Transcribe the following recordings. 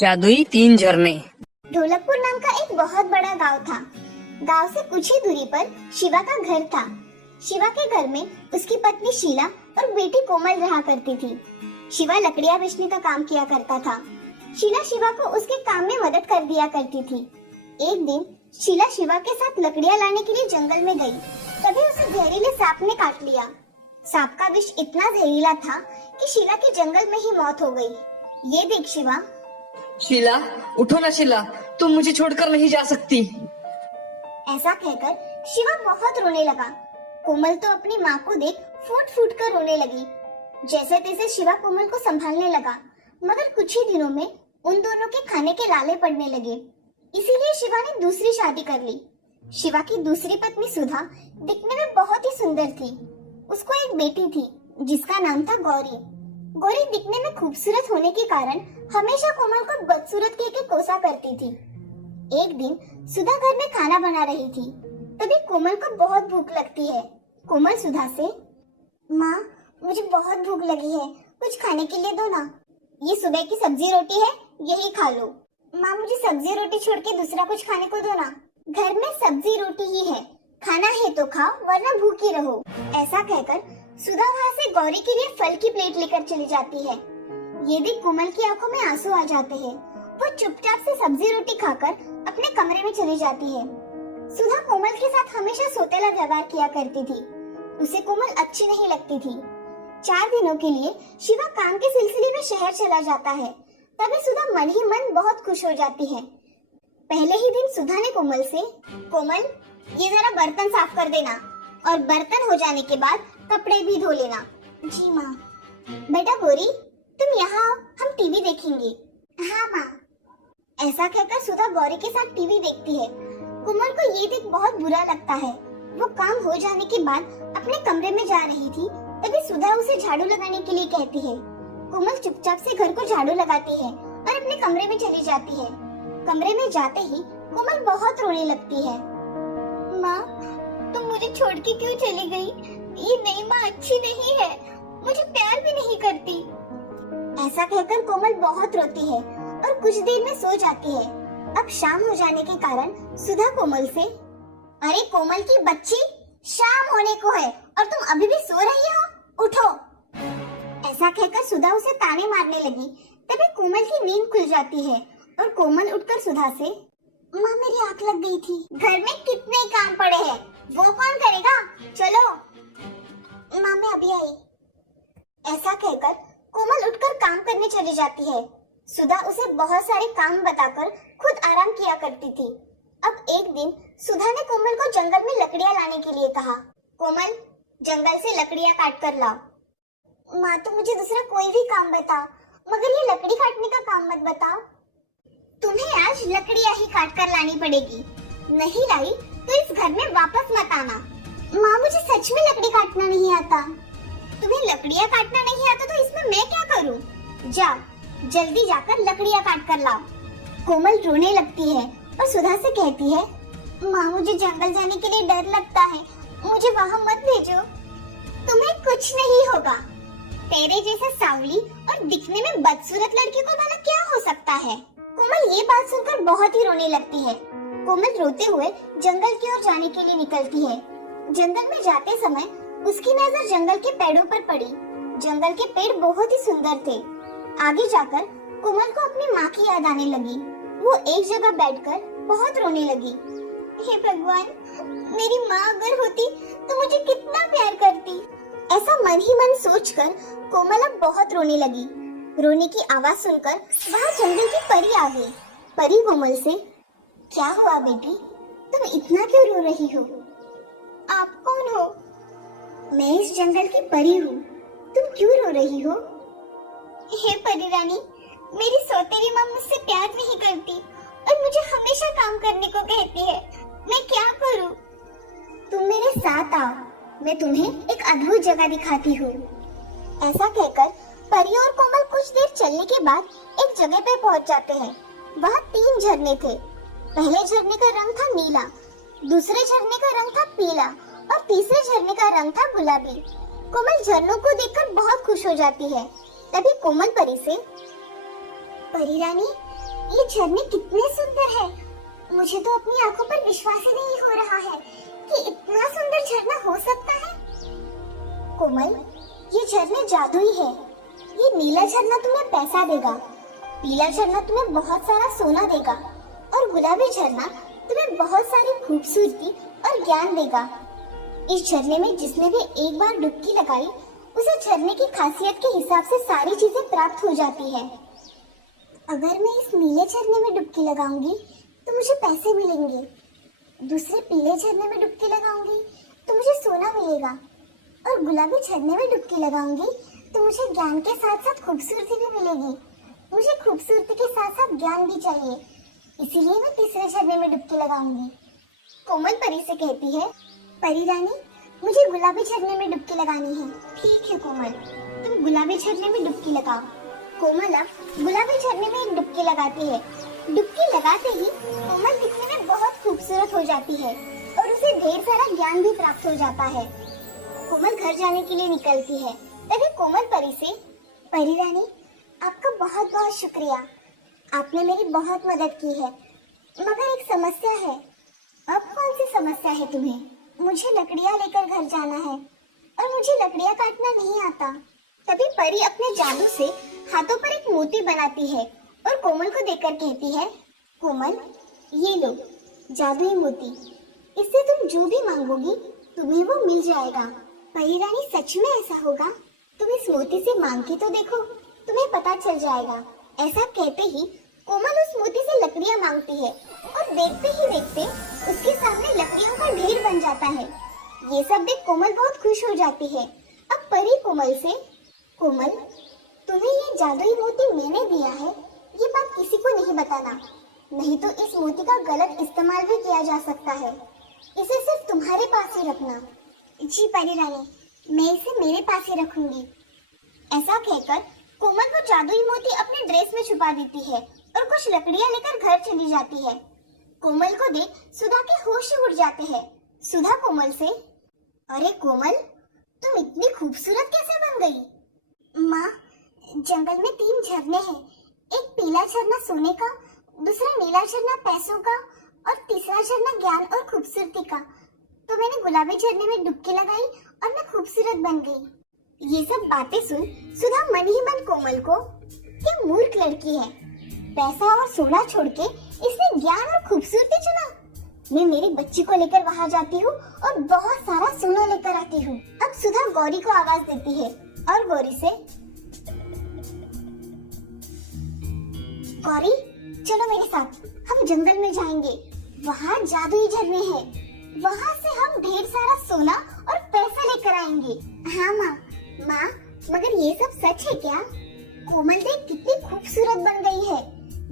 जादुई 3 झरने। ढोलकपुर नाम का एक बहुत बड़ा गांव था। गांव से कुछ ही दूरी पर शिवा का घर था। शिवा के घर में उसकी पत्नी शीला और बेटी कोमल रहा करती थी। शिवा लकड़ियां बेचने का काम किया करता था। शीला शिवा को उसके काम में मदद कर दिया करती थी। एक दिन शीला शिवा के साथ लकड़ियां लाने के लिए जंगल में गई। तभी उसे जहरीले सांप ने काट लिया। सांप का विष इतना जहरीला था कि शीला की जंगल में ही मौत हो गई। ये देख शिवा। शीला, उठो ना शीला, तुम मुझे छोड़कर नहीं जा सकती। ऐसा कहकर शिवा बहुत रोने लगा। कोमल तो अपनी माँ को देख फूट फूट कर रोने लगी। जैसे तैसे शिवा कोमल को संभालने लगा, मगर कुछ ही दिनों में उन दोनों के खाने के लाले पड़ने लगे। इसीलिए शिवा ने दूसरी शादी कर ली। शिवा की दूसरी पत्नी सुधा दिखने में बहुत ही सुंदर थी। उसको एक बेटी थी जिसका नाम था गौरी। गौरी दिखने में खूबसूरत होने के कारण हमेशा कोमल को बदसूरत कह के कोसा करती थी। एक दिन सुधा घर में खाना बना रही थी। तभी कोमल को बहुत भूख लगती है। कोमल सुधा से, माँ मुझे बहुत भूख लगी है, कुछ खाने के लिए दो ना। ये सुबह की सब्जी रोटी है, यही खा लो। माँ मुझे सब्जी रोटी छोड़ के दूसरा कुछ खाने को दो ना। घर में सब्जी रोटी ही है, खाना है तो खाओ वरना भूखी रहो। ऐसा कहकर सुधा वहाँ से गौरी के लिए फल की प्लेट लेकर चली जाती है। ये देख कोमल की आंखों में आंसू आ जाते हैं। वो चुपचाप से सब्जी रोटी खाकर अपने कमरे में चली जाती है। सुधा कोमल के साथ हमेशा सौतेला व्यवहार किया करती थी। उसे कोमल अच्छी नहीं लगती थी। 4 दिनों के लिए शिवा काम के सिलसिले में शहर चला जाता है। तभी सुधा मन ही मन बहुत खुश हो जाती है। पहले ही दिन सुधा ने कोमल से, कोमल ये जरा बर्तन साफ कर देना और बर्तन हो जाने के बाद कपड़े भी धो लेना। जी माँ। बेटा गौरी तुम यहाँ आओ, हम टीवी देखेंगे। हाँ माँ। ऐसा कहकर सुधा गौरी के साथ टीवी देखती है। कोमल को ये देख बहुत बुरा लगता है। वो काम हो जाने के बाद अपने कमरे में जा रही थी। तभी सुधा उसे झाड़ू लगाने के लिए कहती है। कोमल चुपचाप से घर को झाड़ू लगाती है और अपने कमरे में चली जाती है। कमरे में जाते ही कोमल बहुत रोने लगती है। माँ तुम मुझे छोड़ के क्यों चली गई? ये नई माँ अच्छी नहीं है, मुझे प्यार भी नहीं करती। ऐसा कहकर कोमल बहुत रोती है और कुछ देर में सो जाती है। अब शाम हो जाने के कारण सुधा कोमल से, अरे कोमल की बच्ची, शाम होने को है और तुम अभी भी सो रही हो, उठो। ऐसा कहकर सुधा उसे ताने मारने लगी। तभी कोमल की नींद खुल जाती है और कोमल उठकर सुधा से, माँ मेरी आँख लग गई थी। घर में कितने काम पड़े हैं, वो कौन करेगा? चलो। माँ मैं अभी आई। ऐसा कहकर कोमल उठकर काम करने चली जाती है। सुधा उसे बहुत सारे काम बताकर खुद आराम किया करती थी। अब एक दिन सुधा ने कोमल को जंगल में लकड़ियां लाने के लिए कहा। कोमल जंगल से लकड़ियां काट कर लाओ। माँ तो मुझे दूसरा कोई भी काम बताओ, मगर ये लकड़ी काटने का काम मत बताओ। तुम्हें आज लकड़ियां ही काट कर लानी पड़ेगी। नहीं लाई तो इस घर में वापस मत आना। माँ मुझे सच में लकड़ी काटना नहीं आता। तुम्हें लकड़ियां काटना नहीं आता तो इसमें मैं क्या करूं? जाओ जल्दी जाकर लकड़ियां काट कर लाओ। कोमल रोने लगती है और सुधा से कहती है, माँ मुझे जंगल जाने के लिए डर लगता है, मुझे वहाँ मत भेजो। तुम्हें कुछ नहीं होगा। तेरे जैसा सावली और दिखने में बदसूरत लड़की को भला क्या हो सकता है? कोमल ये बात सुनकर बहुत ही रोने लगती है। कोमल रोते हुए जंगल की ओर जाने के लिए निकलती है। जंगल में जाते समय उसकी नजर जंगल के पेड़ों पर पड़ी। जंगल के पेड़ बहुत ही सुंदर थे। आगे जाकर कोमल को अपनी माँ की याद आने लगी। वो एक जगह बैठकर बहुत रोने लगी। हे भगवान, मेरी माँ अगर होती तो मुझे कितना प्यार करती। ऐसा मन ही मन सोचकर कोमल अब बहुत रोने लगी। रोने की आवाज सुनकर वहाँ जंगल की परी आ गई। परी कोमल से, क्या हुआ बेटी, तुम इतना क्यों रो रही हो? आप कौन हो? मैं इस जंगल की परी हूँ, तुम क्यों रो रही हो? हे परी रानी, मेरी सौतेली माँ मुझसे प्यार नहीं करती और मुझे हमेशा काम करने को कहती है। मैं क्या करूँ? तुम मेरे साथ आओ, मैं तुम्हें एक अद्भुत जगह दिखाती हूँ। ऐसा कहकर परी और कोमल कुछ देर चलने के बाद एक जगह पे पहुँच जाते हैं। वहाँ 3 झरने थे। पहले झरने का रंग था नीला, दूसरे झरने का रंग था पीला और तीसरे झरने का रंग था गुलाबी। कोमल झरनों को देखकर बहुत खुश हो जाती है। तभी कोमल परी से, परी रानी, ये झरने कितने सुंदर है। मुझे तो अपनी आंखों पर विश्वास ही नहीं हो रहा है कि इतना सुंदर झरना हो सकता है। कोमल, ये झरने जादुई है। ये नीला झरना तुम्हें पैसा देगा, पीला झरना तुम्हें बहुत सारा सोना देगा और गुलाबी झरना तुम्हें बहुत सारी खूबसूरती और ज्ञान देगा। इस झरने में जिसने भी एक बार डुबकी लगाई, उसे झरने की खासियत के हिसाब से सारी चीजें प्राप्त हो जाती है। अगर मैं इस नीले झरने में डुबकी लगाऊंगी तो मुझे पैसे मिलेंगे, दूसरे पीले झरने में डुबकी लगाऊंगी तो मुझे सोना मिलेगा और गुलाबी झरने में डुबकी लगाऊंगी तो मुझे ज्ञान के साथ साथ खूबसूरती भी मिलेगी। मुझे खूबसूरती के साथ साथ ज्ञान भी चाहिए, इसीलिए मैं तीसरे झरने में डुबकी लगाऊंगी। कोमल परी से कहती है, परी रानी, मुझे गुलाबी झरने में डुबकी लगानी है। ठीक है कोमल, तुम गुलाबी झरने में डुबकी लगाओ। कोमल अब गुलाबी झरने में एक डुबकी लगाती है। डुबकी लगाते ही कोमल दिखने में बहुत खूबसूरत हो जाती है और उसे ढेर सारा ज्ञान भी प्राप्त हो जाता है। कोमल घर जाने के लिए निकलती है। तभी कोमल परी से, परी रानी, आपका बहुत बहुत शुक्रिया, आपने मेरी बहुत मदद की है, मगर एक समस्या है। अब कौन सी समस्या है तुम्हें? मुझे लकड़ियाँ लेकर घर जाना है और मुझे लकड़ियाँ काटना नहीं आता। तभी परी अपने जादू से हाथों पर एक मोती बनाती है और कोमल को देकर कहती है, कोमल, ये लो जादुई मोती, इससे तुम जो भी मांगोगी तुम्हें वो मिल जाएगा। परी रानी, सच में ऐसा होगा? तुम इस मोती से मांग के तो देखो, तुम्हें पता चल जाएगा। ऐसा कहते ही कोमल उस मोती से लकड़ियाँ मांगती है और देखते ही देखते उसके सामने लकड़ियों का ढेर बन जाता है। ये सब देख कोमल बहुत खुश हो जाती है। अब परी कोमल से, कोमल, तुम्हें ये जादुई मोती मैंने दिया है, ये बात किसी को नहीं बताना, नहीं तो इस मोती का गलत इस्तेमाल भी किया जा सकता है। इसे सिर्फ तुम्हारे पास ही रखना। जी परी रानी, मैं इसे मेरे पास ही रखूंगी। ऐसा कहकर कोमल वो जादुई मोती अपने ड्रेस में छुपा देती है और कुछ लकड़ियां लेकर घर चली जाती है। कोमल को देख सुधा के होश उड़ जाते हैं। सुधा कोमल से, अरे कोमल, तुम इतनी खूबसूरत कैसे बन गई? माँ, जंगल में 3 झरने हैं, एक पीला झरना सोने का, दूसरा नीला झरना पैसों का और तीसरा झरना ज्ञान और खूबसूरती का। तो मैंने गुलाबी झरने में डुबकी लगाई और मैं खूबसूरत बन गई। ये सब बातें सुन सुधा मन ही मन कोमल को, क्या मूर्ख लड़की है, पैसा और सोना छोड़ के इसने ज्ञान और खूबसूरती चुना। मैं मेरी बच्ची को लेकर वहाँ जाती हूँ और बहुत सारा सोना लेकर आती हूँ। अब सुधा गौरी को आवाज देती है और गौरी से, गौरी, चलो मेरे साथ, हम जंगल में जाएंगे, वहाँ जादुई झरने हैं, वहाँ से हम ढेर सारा सोना और पैसा लेकर आएंगे। हाँ माँ, मगर ये सब सच है क्या? कोमल देख कितनी खूबसूरत बन गई है,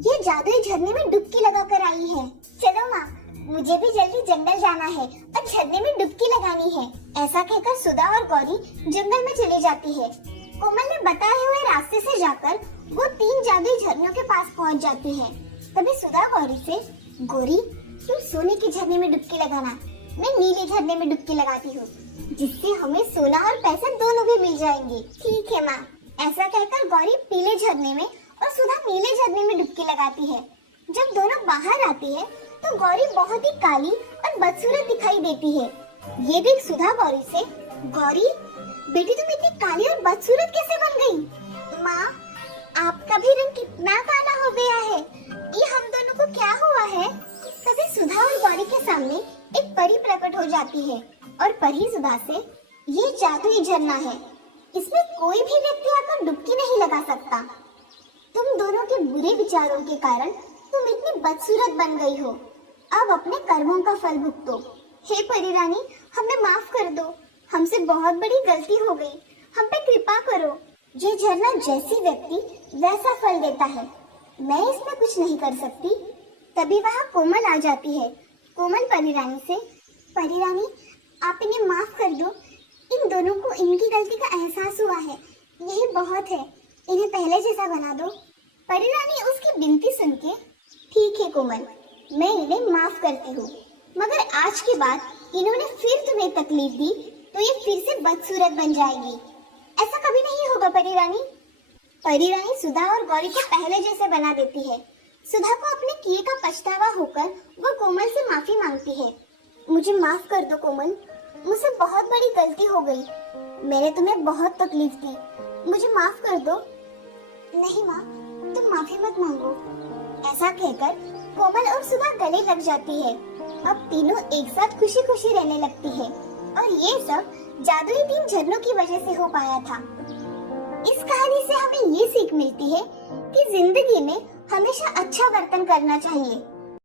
ये जादुई झरने में डुबकी लगा कर आई है। चलो माँ, मुझे भी जल्दी जंगल जाना है और झरने में डुबकी लगानी है। ऐसा कहकर सुधा और गौरी जंगल में चली जाती है। कोमल ने बताए हुए रास्ते से जाकर वो 3 जादुई झरनों के पास पहुँच जाती है। तभी सुधा गौरी से, गौरी, तुम सोने के झरने में डुबकी लगाना, मैं नीले झरने में डुबकी लगाती हूँ, जिससे हमें सोना और पैसे दोनों भी मिल जाएंगे। ठीक है माँ। ऐसा कहकर गौरी पीले झरने में और सुधा नीले झरने में डुबकी लगाती है। जब दोनों बाहर आती है तो गौरी बहुत ही काली और बदसूरत दिखाई देती है। ये देख सुधा गौरी से, गौरी बेटी, तुम इतनी काली और बदसूरत कैसे बन गई? माँ, आपका भी रंग कितना काला हो गया है, ये हम दोनों को क्या हुआ है? तभी सुधा और गौरी के सामने एक परी प्रकट हो जाती है और परी सुधा से, ये जादुई झरना है, इसमें कोई भी व्यक्ति आकर डुबकी नहीं लगा सकता। तुम दोनों के बुरे विचारों के कारण तुम इतनी बदसूरत बन गई हो, अब अपने कर्मों का फल भुगतो। हे परी रानी, हमें माफ कर दो, हमसे बहुत बड़ी गलती हो गई, हम पे कृपा करो। ये झरना जैसी व्यक्ति वैसा फल देता है, मैं इसमें कुछ नहीं कर सकती। तभी वहाँ कोमल आ जाती है। कोमल परी रानी से, परी रानी, आप इन्हें माफ कर दो, इन दोनों को इनकी गलती का एहसास हुआ है, यही बहुत है, इन्हें पहले जैसा बना दो। परी रानी उसकी विनती सुन के, ठीक है कोमल, मैं इन्हें माफ करती हूँ, मगर आज के बाद इन्होंने फिर तुम्हें तकलीफ दी तो ये फिर से बदसूरत बन जाएगी। ऐसा कभी नहीं होगा परी रानी। परी रानी सुधा और गौरी को पहले जैसे बना देती है। सुधा को अपने किए का पछतावा होकर वो कोमल से माफी मांगती है। मुझे माफ कर दो कोमल, मुझसे बहुत बड़ी गलती हो गई। मैंने तुम्हें बहुत तकलीफ दी, मुझे माफ कर दो। नहीं माँ, तुम माफी मत मांगो। ऐसा कहकर कोमल और सुधा गले लग जाती है। अब तीनों एक साथ खुशी खुशी रहने लगती है और ये सब जादुई 3 झरनों की वजह से हो पाया था। इस कहानी से हमें ये सीख मिलती है कि जिंदगी में हमेशा अच्छा बर्तन करना चाहिए।